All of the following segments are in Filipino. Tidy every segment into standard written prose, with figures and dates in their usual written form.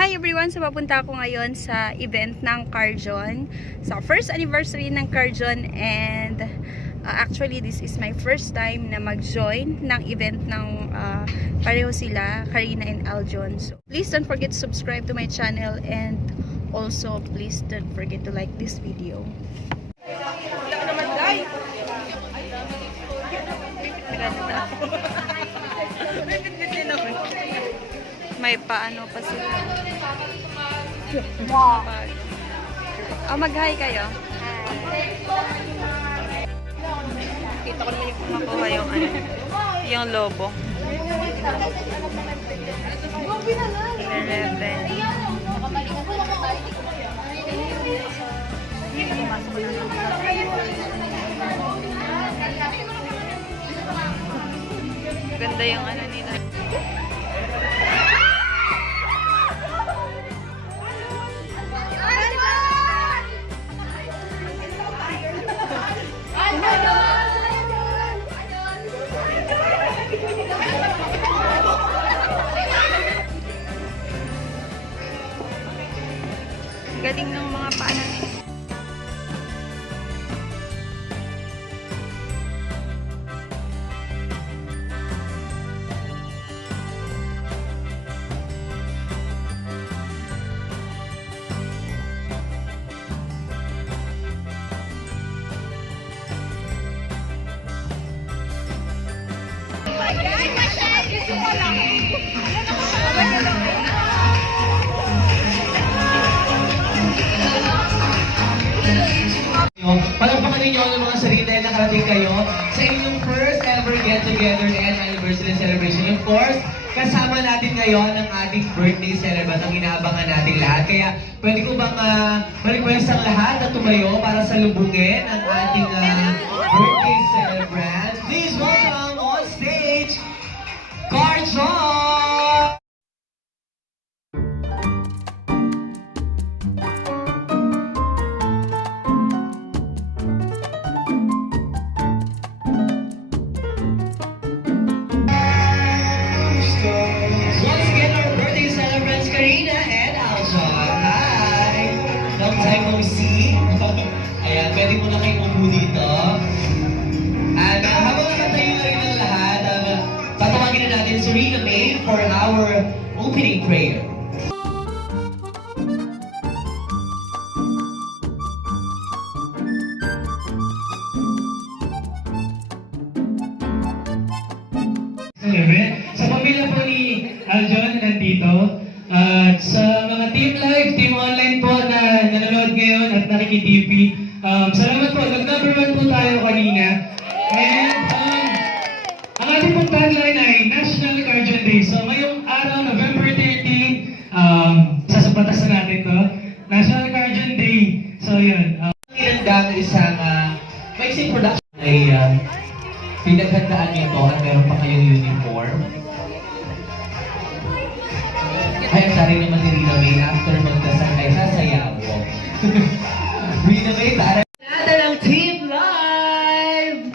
Hi everyone! So papunta ako ngayon sa event ng Carjon. Sa first anniversary ng Carjon, and actually this is my first time na mag-join ng event ng pareho sila, Karina and Aljon. So please don't forget to subscribe to my channel, and also please don't forget to like this video. May paano pa sila. Mag-hi kayo. Kita ko naman yung kumakuha yung yung lobo. 11. Ganda yung nila. Galing ng mga paanan nila. Palagpakan ninyo ng mga sarili dahil nakarating kayo sa inyong first ever get-together and anniversary celebration. Of course, kasama natin ngayon ang ating birthday celebrant, ang inaabangan natin lahat. Kaya pwede ko bang ma-request ang lahat na tumayo para salubungin ang ating birthday celebrant. Please welcome on stage, Carjon! Karina and Aljon. Hi! Long time no see. Ayan, pwede mo na kayong umupo dito. And habang nakatayo na rin ang lahat, tatawagin na natin si Rina May for our opening prayer. Sa pamilya po ni Aljon nandito, at sa mga team live, team online po na nanonood ngayon at nakikitipi, salamat po. Nag-number 1 po tayo kanina. And ang ating pong tagline ay National Carjon Day. So ngayong araw, November 30, sasapatas na natin to. National Carjon Day. So yun. Inandang isang mixing production ay pinaghandaan niyo to at meron pa kayong uniform. Ay, ang sari naman ni Rina May after magdasal ay sasayaw. Rina May, para natin ang team live!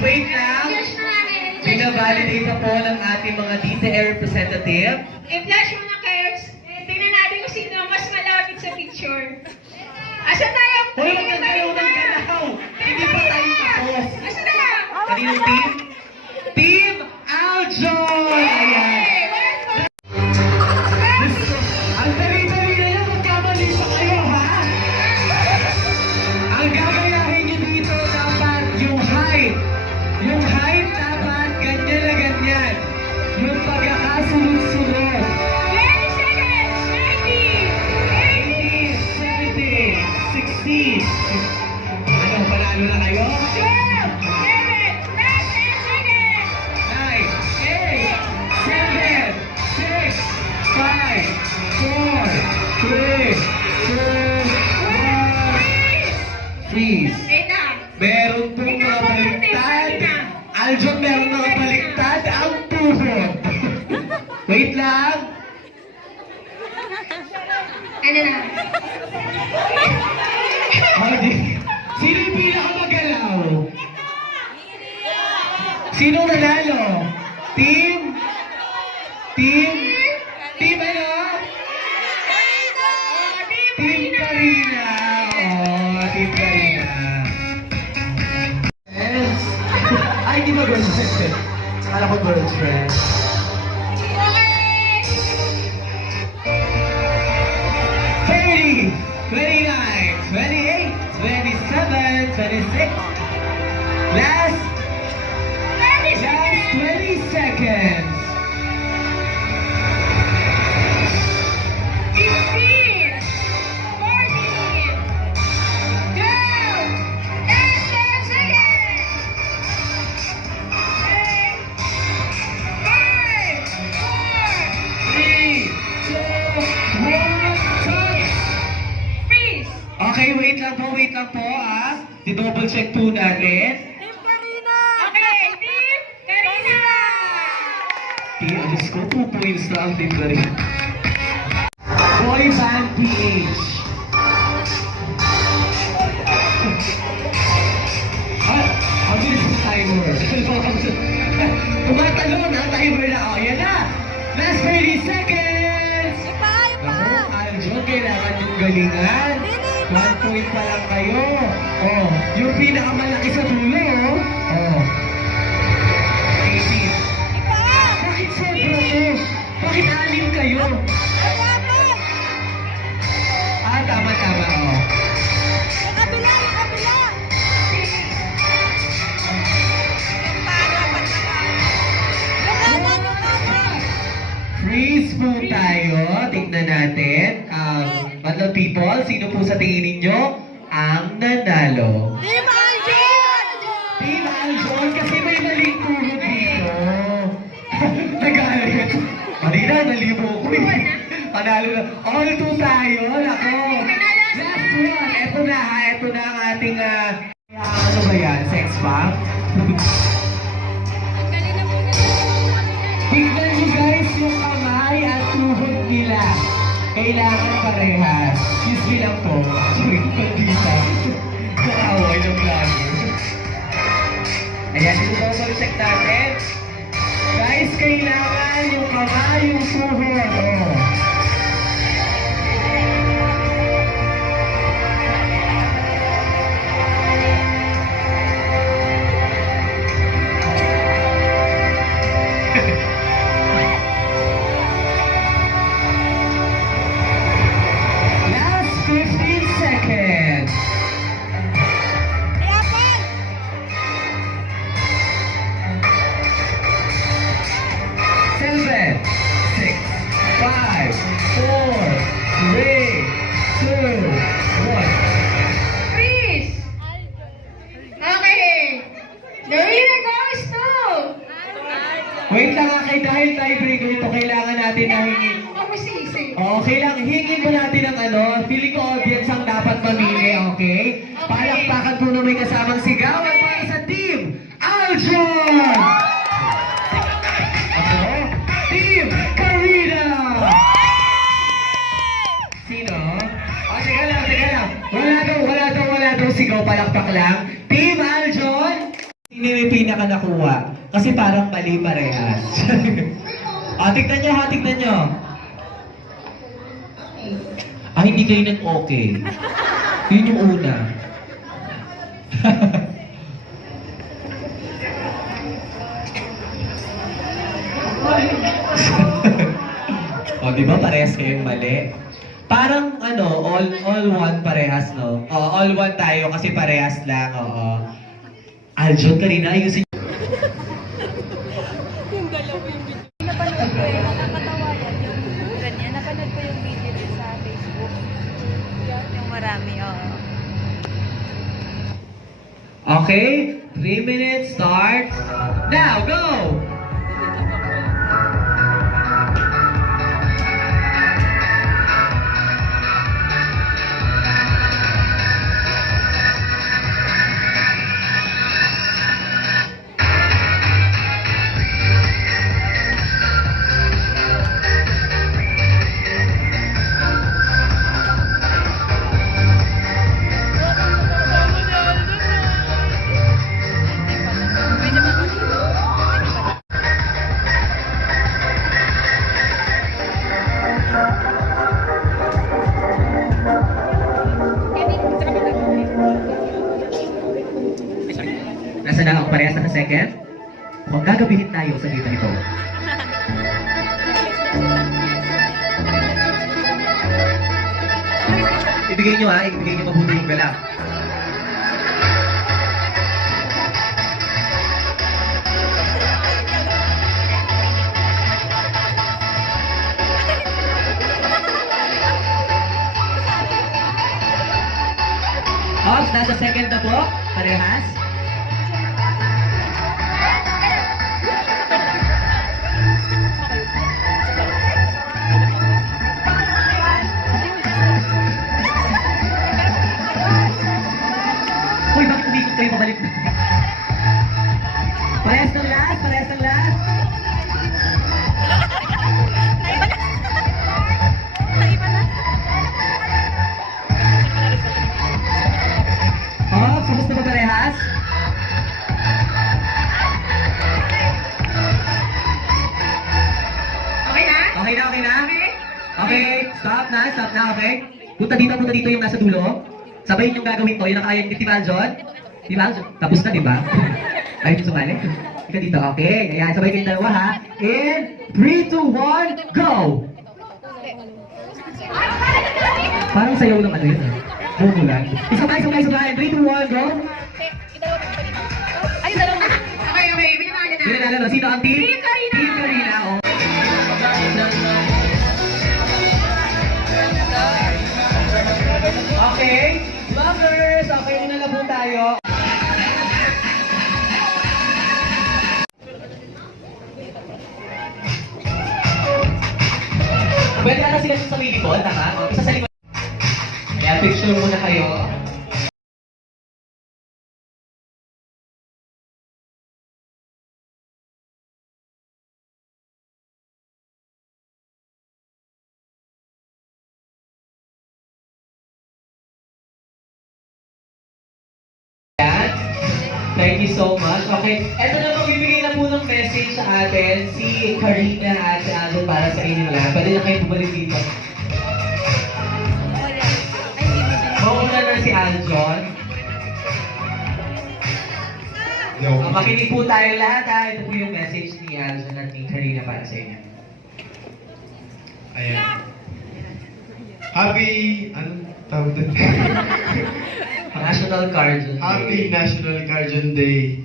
wait lang. Binavalidate na po ng ating mga DTE representative. I-flash mo na kayo. Tingnan natin kung sino ang mas malapit sa picture. Asa tayo? Hoy, magkagalaw ng galaw! Hindi pa tayo tapos. Asa tayo? Kaninong team? Team Aljon! Ayan. Ang dali-dali na yan, magkamali pa kayo, ha? Ang gagayahin nyo dito dapat yung height. Yung height dapat ganyan na ganyan. Yung pagkakasunod-sunod. 20 seconds! 80, 70, 60. Ano, panalo na kayo? 12! 11! Last 10 seconds! 9, 10, 9, 7, 6, 5, 4, 3, 2, 1. Freeze. Wait lang. Meron pong mga baliktad. Aljon, meron mga baliktad ang tuhod. Wait lang. Ano na? Sino yung pinakamagalaw? Sino nanalo? Team? Team? Team ano? Team Karina. Oh, Team Karina. Yes. Ay, di ba girlfriend? Akala ko girlfriend. Okay! 30, 29, 28, 27, 26. Last 20 seconds. 15! 14! 12! Last 10 seconds! 8, 5, 4, 3, 2, 1, freeze! Okay, wait lang po, ah. Di-double check po natin. Okay, Team Karina! Diyos ko, 2 points na ang Team Karina. Boy Band PH. Ang bilis ng timer. Tumatalon ang timer na. Oh, yan na. Last 30 seconds. Naku, Aljon, kailangan yung galingan. 1 point pa lang kayo. Oh, yung pinakamalaki sa dulo, oh. Oh. 18. Bakit sobra to? Bakit 6 kayo? Ah, tama, oh. Freeze po tayo. Tignan natin. Madlang people, sino po sa tingin ninyo ang nanalo? Team Aljon, kasi may maling turo dito. Nagalit. Marina, nalibo ko eh. Panalo na. All 2 tayo. Nako. Last one. Eto na ha. Eto na ang ating, ano ba yan? Sex bomb? Tignan nyo guys yung kamay at tuhod nila. Kailangan parehas. Excuse me lang po. Sorry, pandita. Nakaway ng vlogger. Ayan, double check natin. Guys, kailangan yung kamay, yung tuhod. Oh. Last 15 seconds. Seven, 6, 5, 4, 3, 2, 1. Freeze! Okay. The winner goes to... Wait lang ha, dahil tiebreaker ito, kailangan natin na hingin. Kamusisi. Okay lang, hingin mo natin ang ano, feeling ko audience ang dapat mamili, okay? Palakpakan po na may kasamang sigawan para sa team Aljon! Ako, Team Karina! Sino? Oh, teka lang. Wala daw sigaw, palakpak lang. Team Aljon! Sino may pinaka nakuha. Kasi parang mali parehas. Tignan nyo ha, tignan nyo. Hindi kayo nag-okay. Yun yung una. Di ba parehas kayong mali? Parang all one parehas, no? All one tayo kasi parehas lang, oo. Aljon, Karina, ayusin. Yung galaw yung video. Napanood ko eh, nakakatawa yan. Yung ganyan, napanood ko yung video din sa Facebook. Yung marami, oo. Okay, 3 minutes starts. Now, go! Nasa na ako parehas na second? Mukhang gagabihin tayo sa dito nito. Ibigay nyo ha, ibigay nyo mabuti yung galak. Ops, nasa second na po, parehas. Uy, bakit umikot kayo pabalik na? Parehas ng last, parehas ng last. Oh, kumusta ba parehas? Okay na? Okay na, okay na? Okay, stop na, okay? Punta dito yung nasa dulo. Sabayin yung gagawin ko, yun ang kaya ni Team Aljon. Team Aljon, tapos na, di ba? Ayun, sumali. Ika dito, okay. Ayan, sabay kayong dalawa ha. In 3, 2, 1, go! Parang sayaw ng ano yun. Bobo lang. Isabay. 3, 2, 1, go! Ay, dalawa na. Okay, binanaan na. Hindi na alam, sino ang team? Team Karina! Team Karina, oh. Okay, vloggers, okay na lang po tayo. Pwede na sila sa may likod, tama? Isa sa likod. Kaya picture muna kayo. Thank you so much. Okay, eto na magbibigay na po ng message sa atin si Karina at si Aljon para sa inyo lang. Pwede na kayo bumalik dito. Mauna na si Aljon. Makinig po tayo lahat ha. Ito po yung message ni Aljon at ni Karina para sa inyo. Ayan. Happy, anong tawag doon? National Cardion Day. Happy National Guardian Day.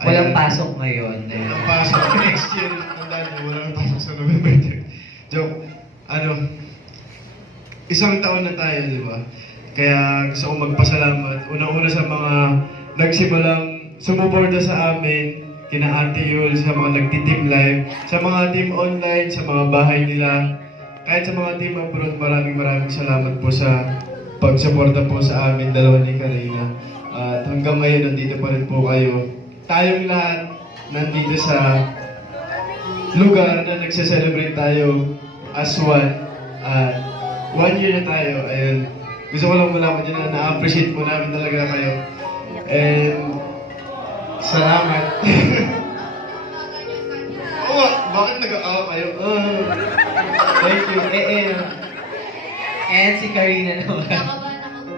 Walang Ayan. pasok ngayon. Walang pasok. Next year, tandaan mo, walang pasok sa November 3. Joke. Isang taon na tayo, di ba? Kaya gusto kong magpasalamat. Unang-una sa mga nagsimulang sumuporta sa amin, kina Ate Yul, sa mga nagti-team live, sa mga team online, sa mga bahay nila, kahit sa mga team abroad, maraming salamat po sa pagsuporta po sa amin, dalawa ni Karina. At hanggang ngayon, nandito pa rin po kayo. Tayong lahat nandito sa lugar na nagse-celebrate tayo as one. 1 year na tayo. Ayun. Gusto ko lang malaman nyo na na-appreciate po namin talaga kayo. And Salamat. Oo, bakit nag-aawa kayo? Thank you. And si Karina naman. Nakabahan ako.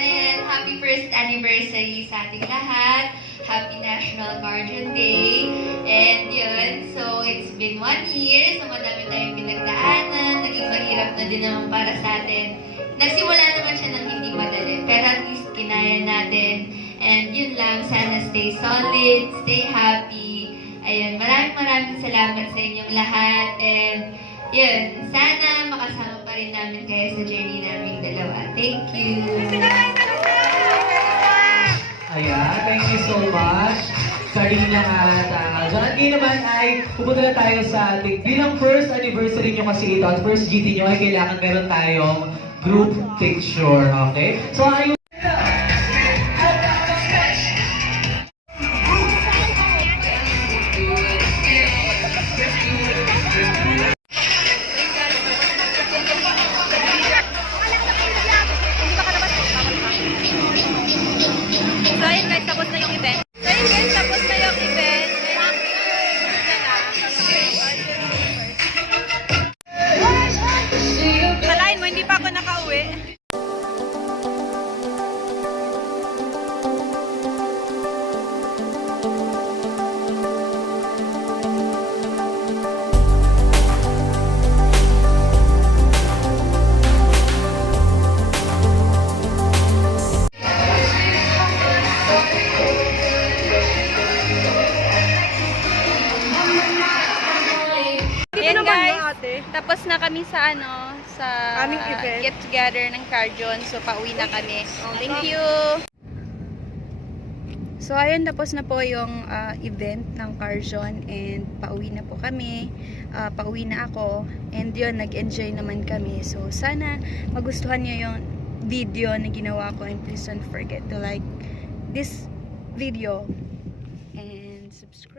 Ayan, happy first anniversary sa ating lahat. Happy National Guardian Day. And yun, so it's been 1 year. So madami tayong pinagdaanan. Naging mahirap na din naman para sa atin. Nagsimula naman siya ng hindi madali. Pero at least kinaya natin. And yun lang, sana stay solid, stay happy. Ayun, maraming salamat sa inyong lahat. And yun, sana makasama pa rin namin kayo sa journey naming dalawa. Thank you! Ayan, thank you so much. Karina at John. At ngayon naman ay pupunta na tayo sa ating, bilang first anniversary nyo kasi ito at first GT nyo ay kailangan meron tayong group picture, okay? So ayun. So ayun guys, tapos na yung event. So ayun guys, tapos na yung event. Kalain mo, hindi pa ako nakauwi. Ayan guys, tapos na kami sa sa Aming event. get together ng Carjon. So pauwi na kami. Thank you. So ayun, tapos na po yung event ng Carjon and pauwi na po kami. Pauwi na ako and yun, nag-enjoy naman kami. So sana magustuhan niyo yung video na ginawa ko and please don't forget to like this video and subscribe.